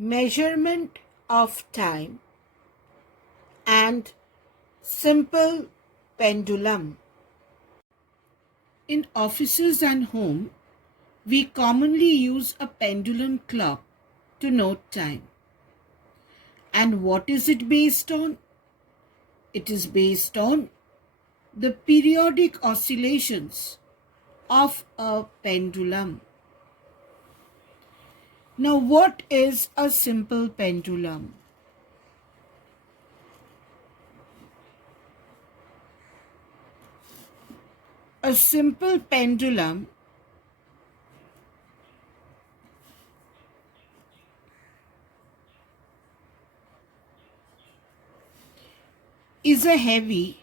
measurement of time, and simple pendulum. In offices and home, we commonly use a pendulum clock to note time. And what is it based on? It is based on the periodic oscillations of a pendulum. Now, what is a simple pendulum? A simple pendulum is a heavy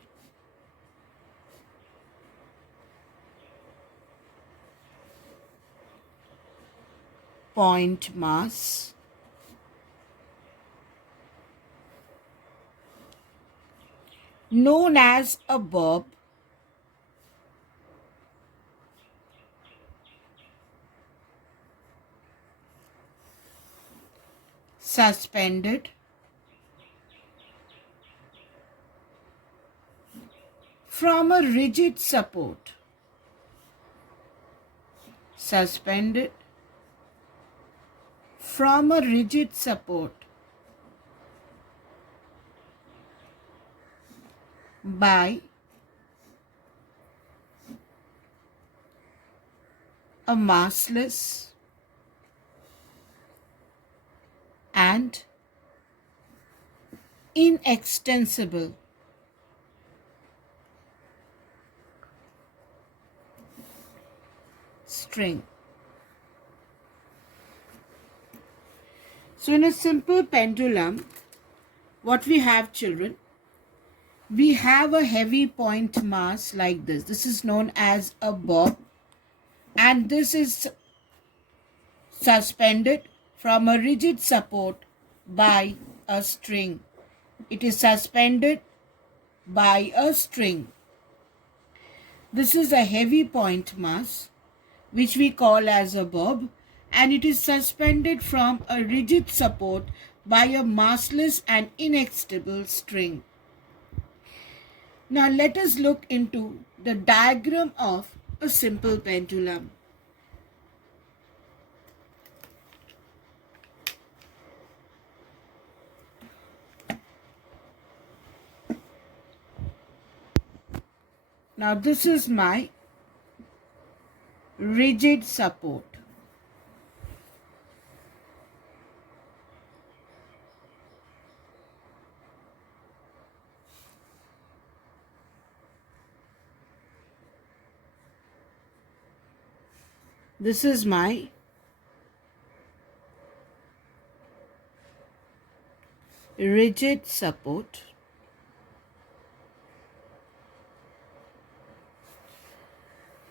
point mass known as a bob suspended from a rigid support. Suspended from a rigid support by a massless and inextensible string. So in a simple pendulum, what we have, children, we have a heavy point mass like this. This is known as a bob, and this is suspended from a rigid support by a string. It is suspended by a string. This is a heavy point mass which we call as a bob, and it is suspended from a rigid support by a massless and inextensible string. Now let us look into the diagram of a simple pendulum. Now this is my rigid support. This is my rigid support.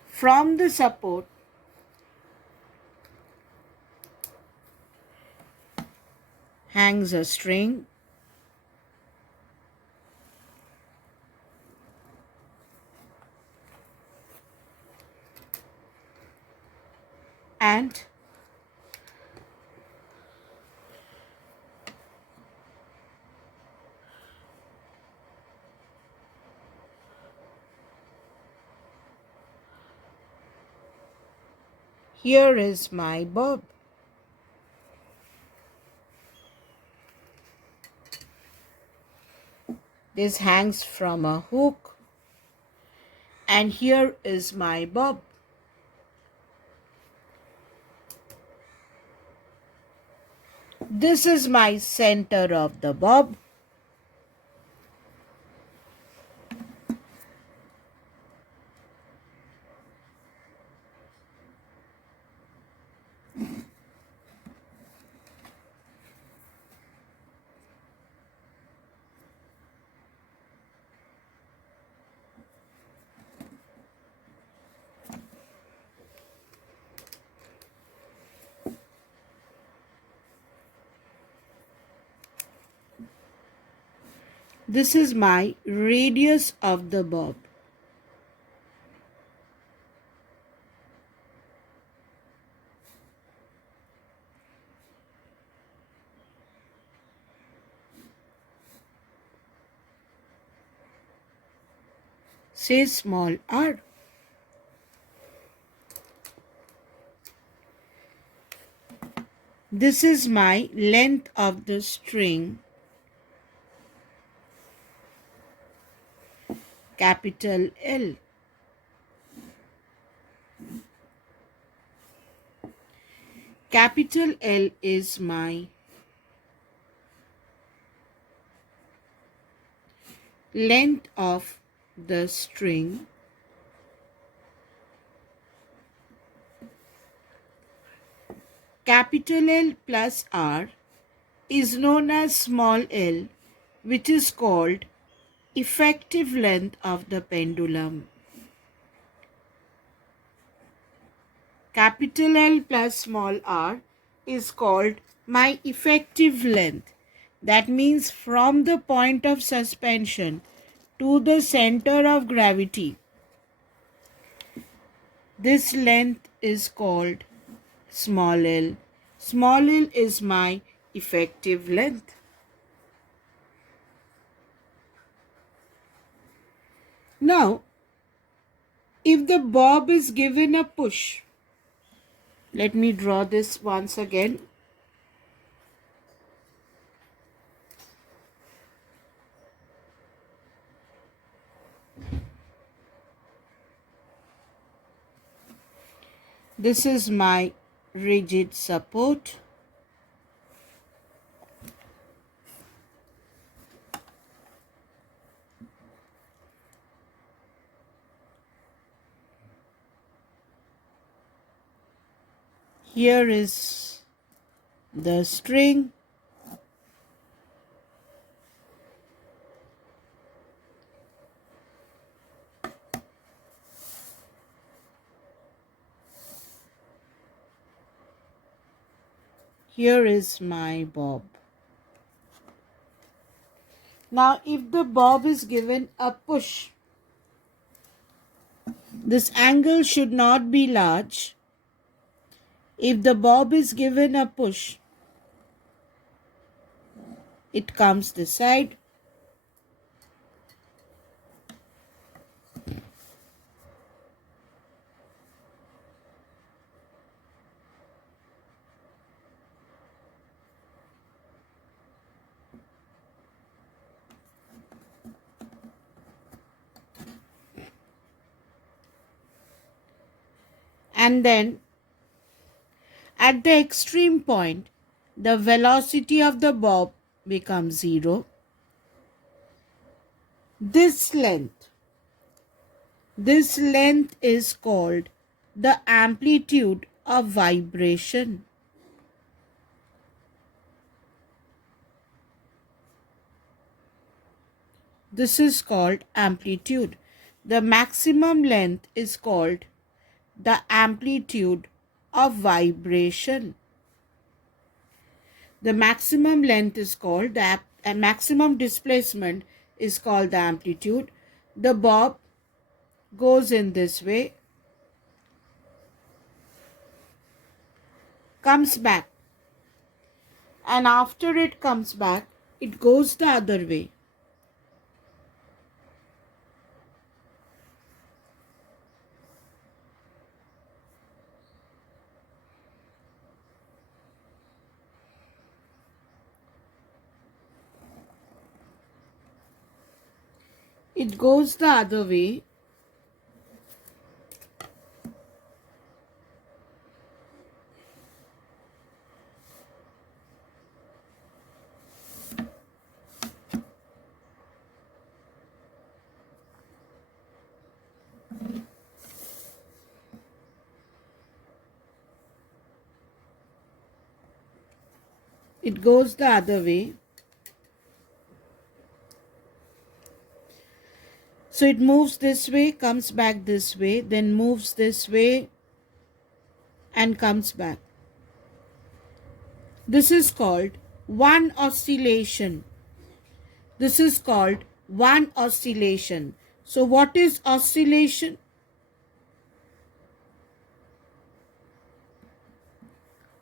From the support, hangs a string and here is my bob. This hangs from a hook, and here is my bob. This is my center of the bob. This is my radius of the bob. say small r. This is my length of the string, capital L. Capital L is my length of the string. Capital L plus R is known as small l, which is called effective length of the pendulum. Capital L plus small r is called my effective length. That means from the point of suspension to the center of gravity, this length is called small l. Small l is my effective length. Now, if the bob is given a push, let me draw this once again. This is my rigid support. Here is the string. Here is my bob. Now, if the bob is given a push, this angle should not be large. If the bob is given a push, it comes this side. And then at the extreme point, the velocity of the bob becomes 0. This length is called the amplitude of vibration. This is called amplitude. The maximum length is called the amplitude of vibration. The maximum length is called the maximum displacement is called the amplitude. The bob goes in this way, comes back, and after it comes back, it goes the other way. It goes the other way. It goes the other way. So it moves this way, comes back this way, then moves this way and comes back. This is called one oscillation. This is called one oscillation. So what is oscillation?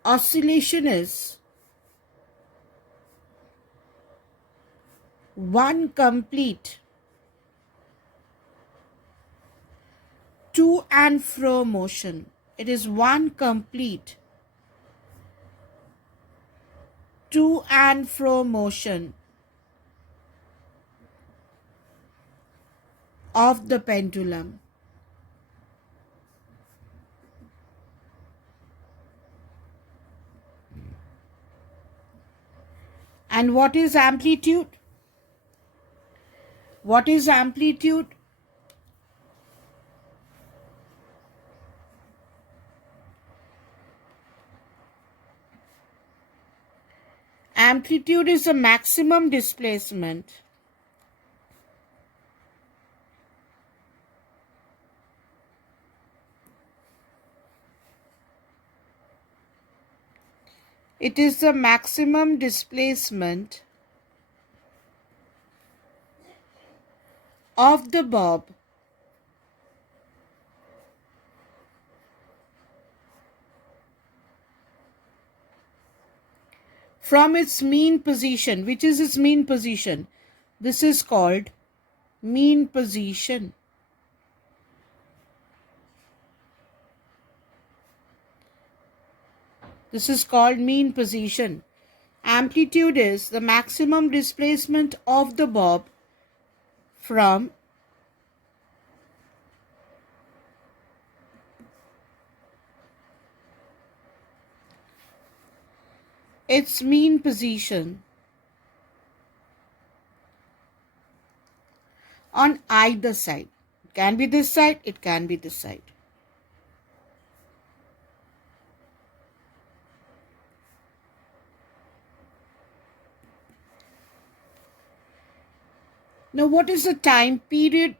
Oscillation is one complete to and fro motion. It is one complete to and fro motion of the pendulum. And what is amplitude? What is amplitude? Amplitude is the maximum displacement It is the maximum displacement of the bob from its mean position. Which is its mean position? This is called mean position. This is called mean position. Amplitude is the maximum displacement of the bob from its mean position on either side. It can be this side, it can be this side. Now, what is the time period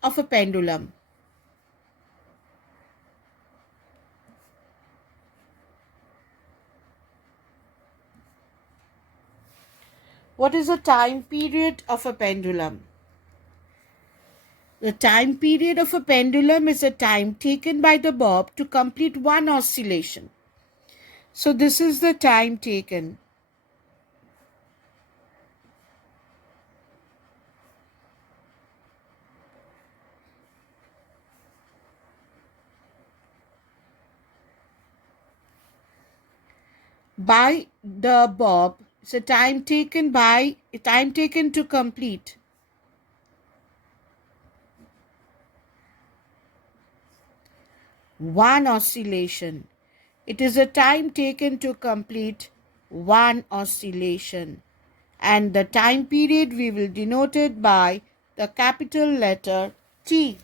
of a pendulum? What is the time period of a pendulum? The time period of a pendulum is the time taken by the bob to complete one oscillation. So this is the time taken. By the bob, it's a time taken to complete one oscillation. It is a time taken to complete one oscillation. And the time period we will denote it by the capital letter T.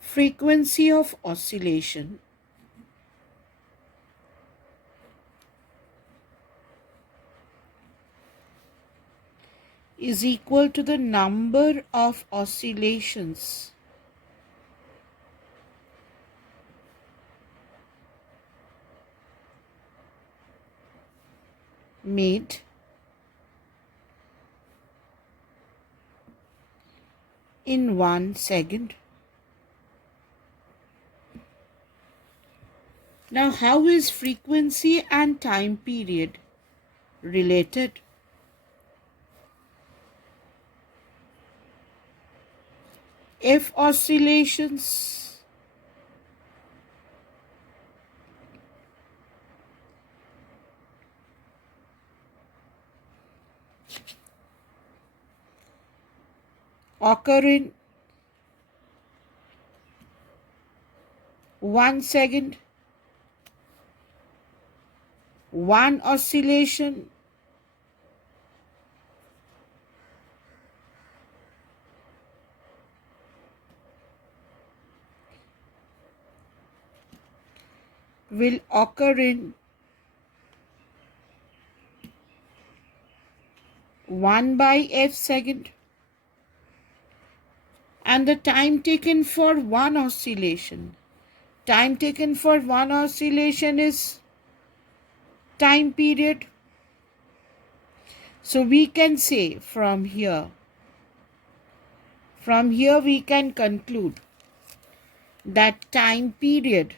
Frequency of oscillation is equal to the number of oscillations made in 1 second. Now, how is frequency and time period related? If oscillations occur in 1 second, one oscillation will occur in 1 by f second, and the time taken for one oscillation is time period. So we can say from here we can conclude that time period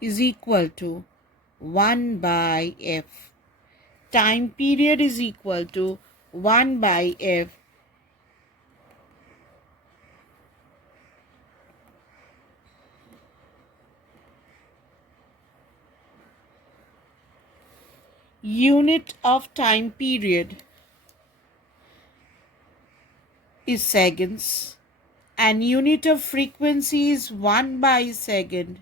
is equal to 1 by f. time period is equal to 1 by f unit of time period is seconds and unit of frequency is 1 by second,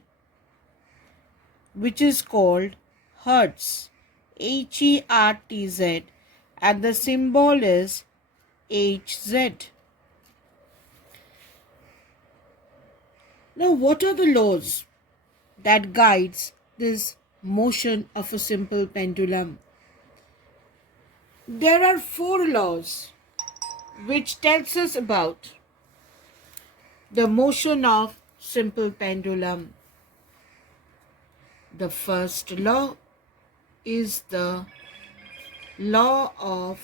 which is called hertz, Hertz, and the symbol is Hz. Now, what are the laws that guides this motion of a simple pendulum? There are 4 laws which tells us about the motion of simple pendulum. The first law is the law of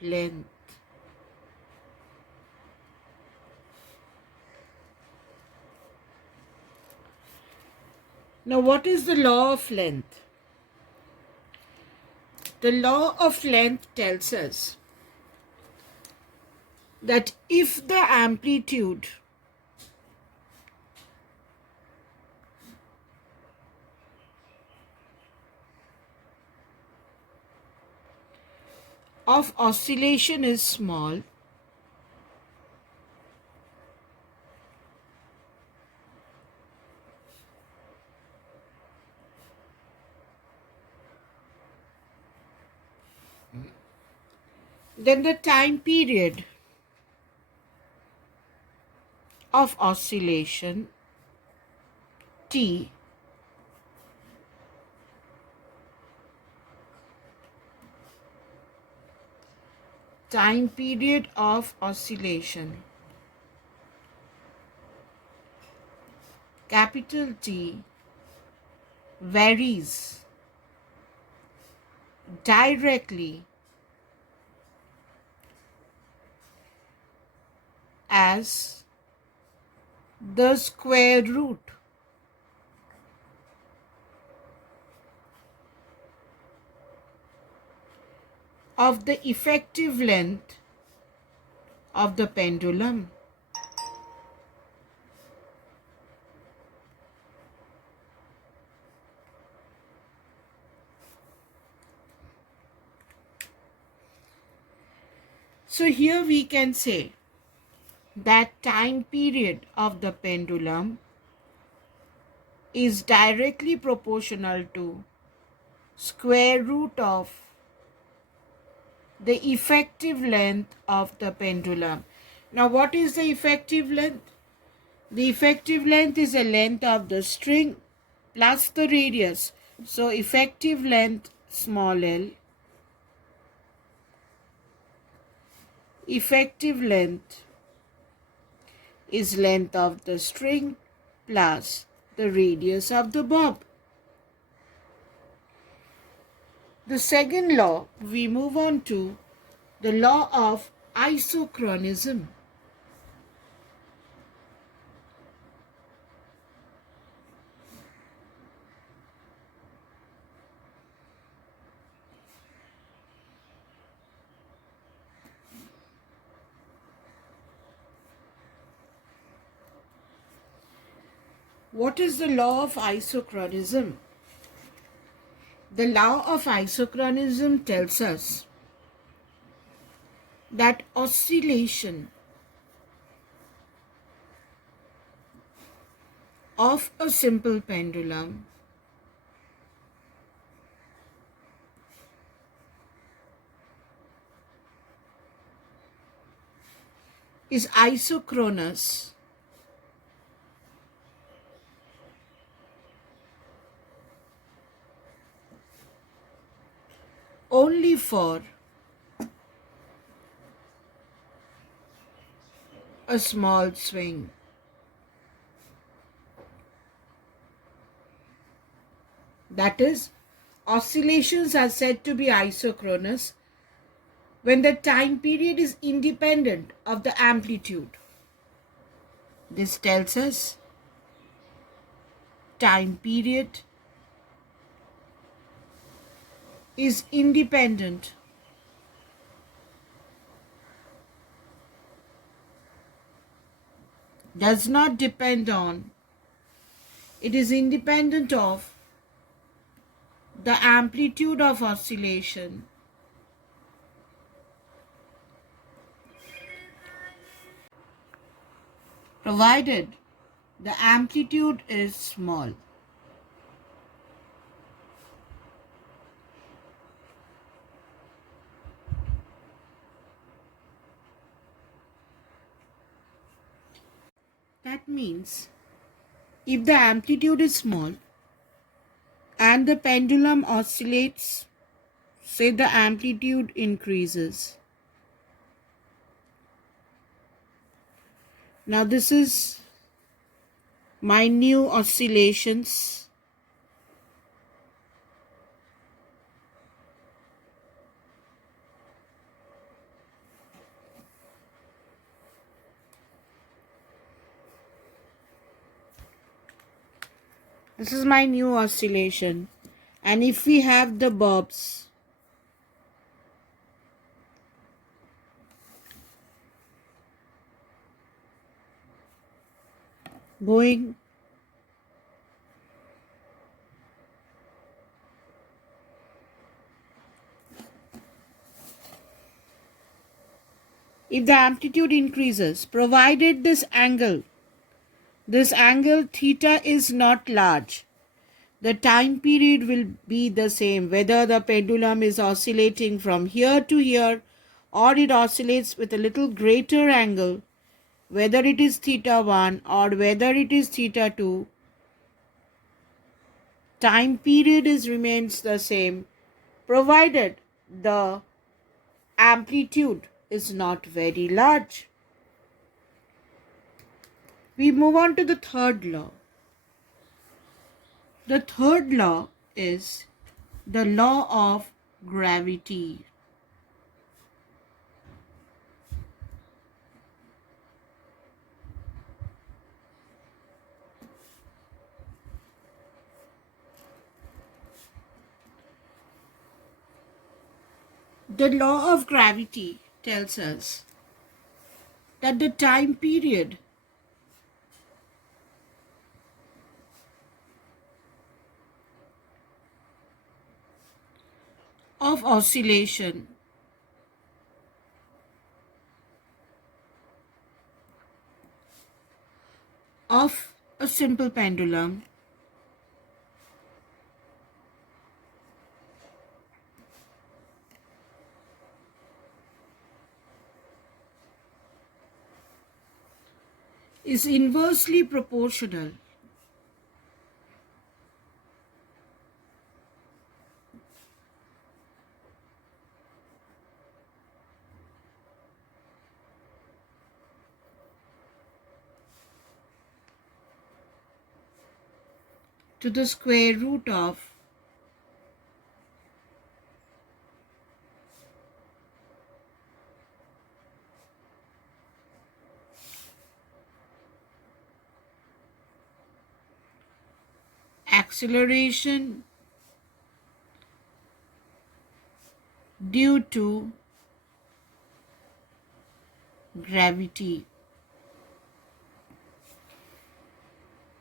length. Now, what is the law of length? The law of length tells us that if the amplitude of oscillation is small, then the time period of oscillation T time period of oscillation capital T varies directly as the square root of the effective length of the pendulum. So here we can say that time period of the pendulum is directly proportional to square root of the effective length of the pendulum. Now, what is the effective length? The effective length is the length of the string plus the radius. So, effective length small l, effective length is length of the string plus the radius of the bob. The second law, we move on to the law of isochronism. What is the law of isochronism? The law of isochronism tells us that oscillation of a simple pendulum is isochronous only for a small swing. That is, oscillations are said to be isochronous when the time period is independent of the amplitude. This tells us time period is independent does not depend on, it is independent of the amplitude of oscillation provided the amplitude is small. That means if the amplitude is small and the pendulum oscillates, say the amplitude increases. Now this is my new oscillations. This is my new oscillation. And if we have the bulbs, going if the amplitude increases, provided this angle theta is not large, the time period will be the same whether the pendulum is oscillating from here to here or it oscillates with a little greater angle, whether it is theta 1 or whether it is theta 2, time period remains the same provided the amplitude is not very large. We move on to the third law. The third law is the law of gravity. The law of gravity tells us that the time period of oscillation of a simple pendulum is inversely proportional to the square root of acceleration due to gravity.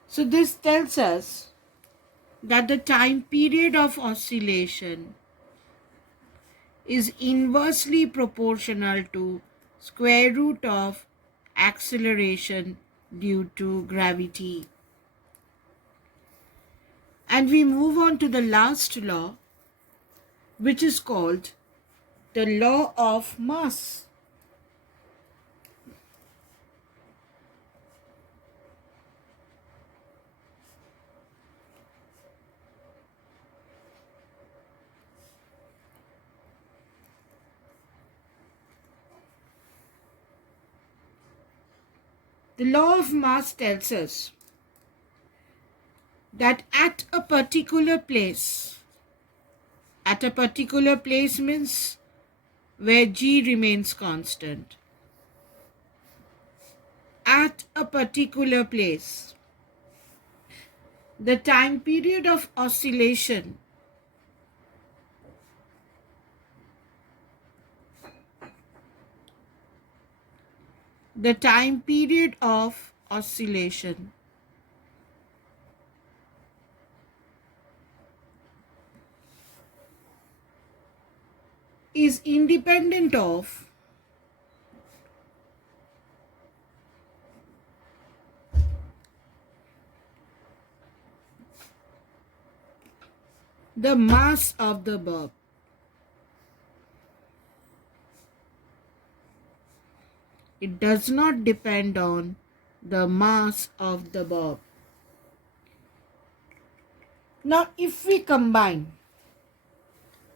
So this tells us that the time period of oscillation is inversely proportional to square root of acceleration due to gravity. And we move on to the last law, which is called the law of mass. The law of mass tells us that at a particular place means where g remains constant. At a particular place, the time period of oscillation the time period of oscillation is independent of the mass of the bulb. It does not depend on the mass of the bulb. Now, if we combine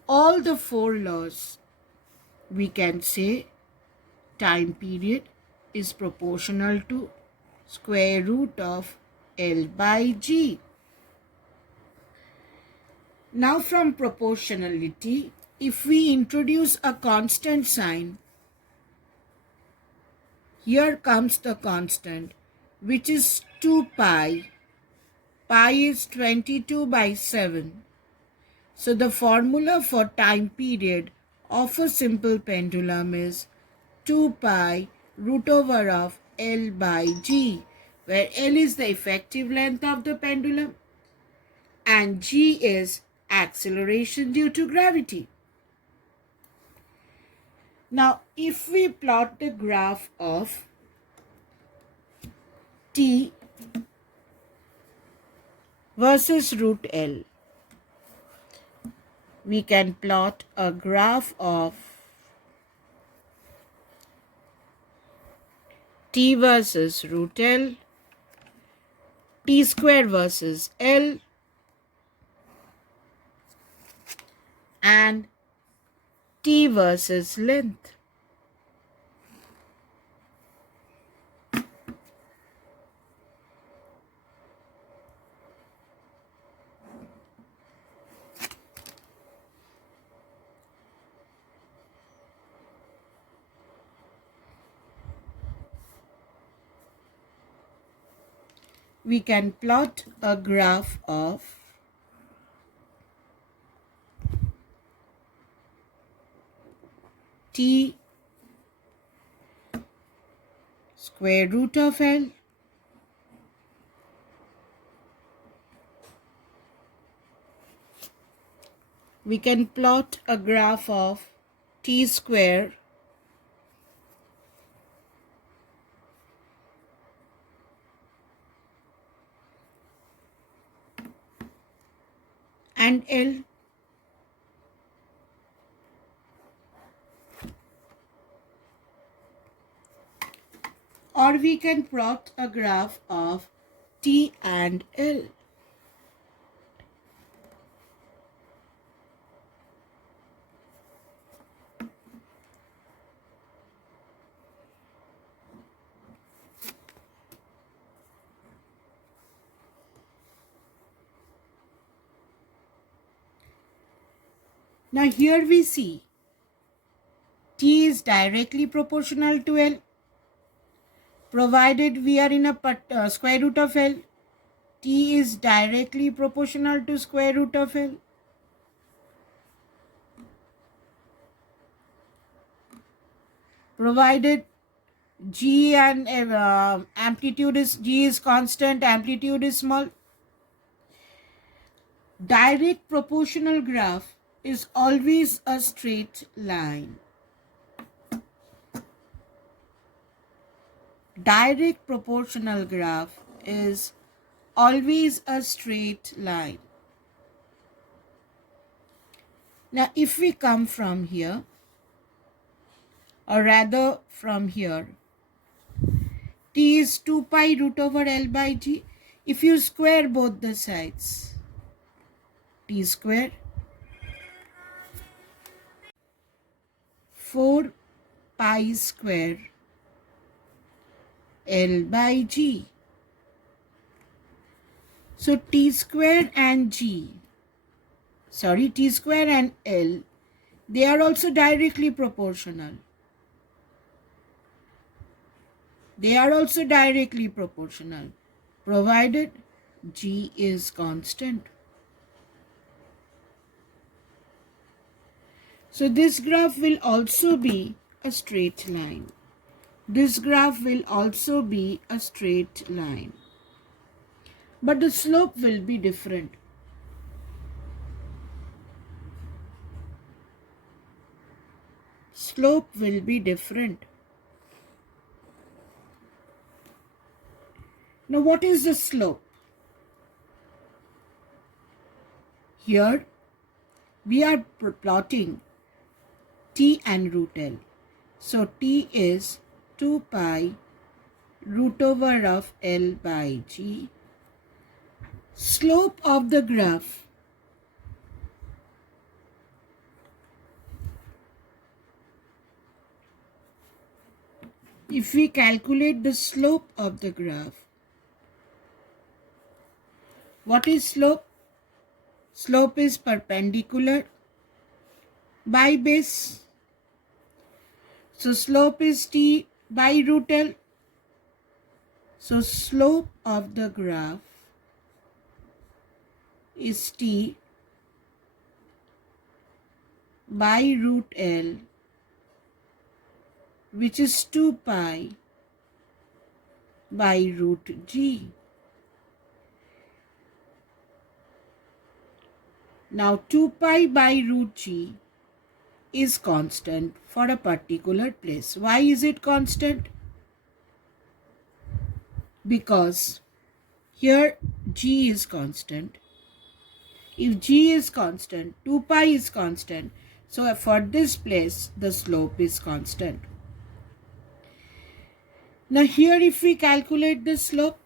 all the four laws, we can say time period is proportional to square root of L by G. Now, from proportionality, if we introduce a constant sign, here comes the constant, which is 2 pi. Pi is 22 by 7. So the formula for time period of a simple pendulum is 2 pi root over of L by G, where L is the effective length of the pendulum and G is acceleration due to gravity. Now, if we plot the graph of T versus root L, we can plot a graph of T versus root L, T square versus L, and T versus length. We can plot a graph of T square root of L we can plot a graph of T square and L. Or we can plot a graph of T and L. Now here we see T is directly proportional to L, provided we are in a square root of L. T is directly proportional to square root of L. Provided G and amplitude is G is constant, amplitude is small. Direct proportional graph is always a straight line. Direct proportional graph is always a straight line. Now, if we come from here, or rather from here, T is 2 pi root over L by G. If you square both the sides, T square 4 pi square L by G. So T square and T square and L, they are also directly proportional. They are also directly proportional, provided G is constant. So this graph will also be a straight line. This graph will also be a straight line, but the slope will be different. Slope will be different. Now, what is the slope? Here, we are plotting t and root L. So, t is 2 pi root over of L by G. Slope of the graph if we calculate the slope of the graph, what is slope? Slope is perpendicular by base. So slope is t by root L. So slope of the graph is t by root L, which is 2 pi by root G. Now 2 pi by root G is constant for a particular place. Why is it constant? Because here G is constant. If G is constant, 2 pi is constant. So for this place, the slope is constant. Now here if we calculate the slope,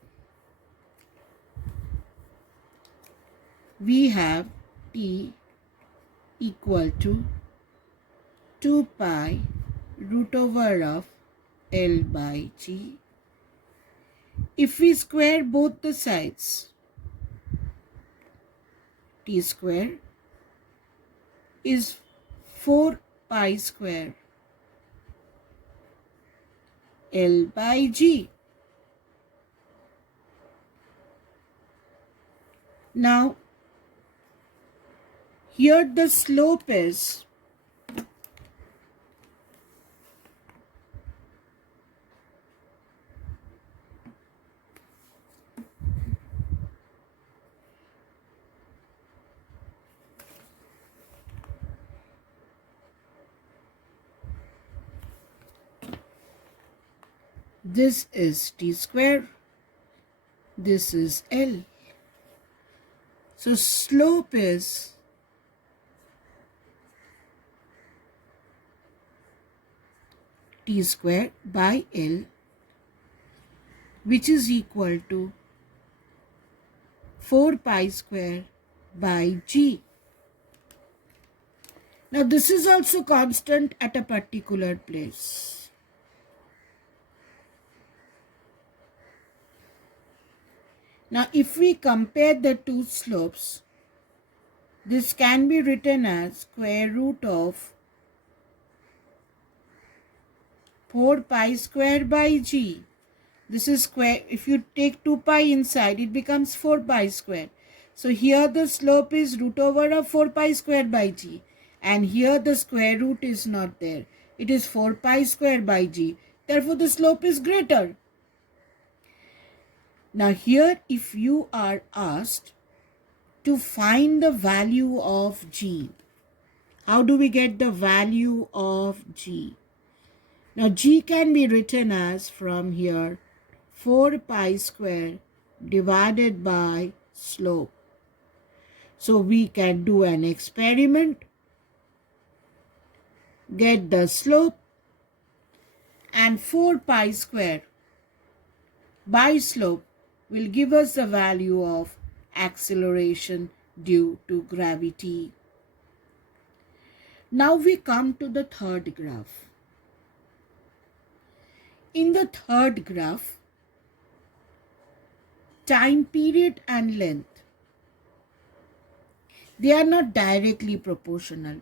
we have t equal to 2 pi root over of L by G. If we square both the sides, t square is 4 pi square L by G. Now, here the slope is this is t square, this is L. So slope is t square by L, which is equal to 4 pi square by G. Now this is also constant at a particular place. Now if we compare the two slopes, this can be written as square root of 4 pi square by G. This is square. If you take 2 pi inside, it becomes 4 pi square. So here the slope is root over of 4 pi square by G. And here the square root is not there. It is 4 pi square by G. Therefore the slope is greater. Now here if you are asked to find the value of G, how do we get the value of G? Now G can be written as from here 4 pi square divided by slope. So we can do an experiment, get the slope, and 4 pi square by slope will give us the value of acceleration due to gravity. Now we come to the third graph. In the third graph, time period and length, they are not directly proportional.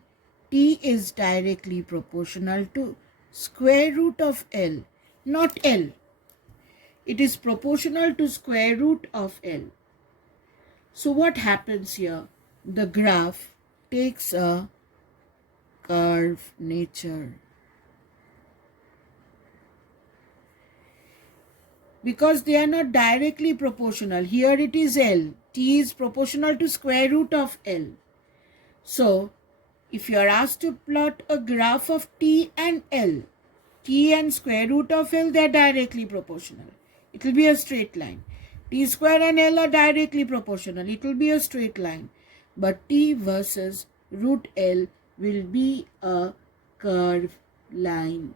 T is directly proportional to square root of L, not L. It is proportional to square root of L. So what happens here? The graph takes a curve nature. because they are not directly proportional. Here it is L. T is proportional to square root of L. So, if you are asked to plot a graph of T and L, T and square root of L, they are directly proportional. It will be a straight line. T square and L are directly proportional. It will be a straight line. But T versus root L will be a curved line.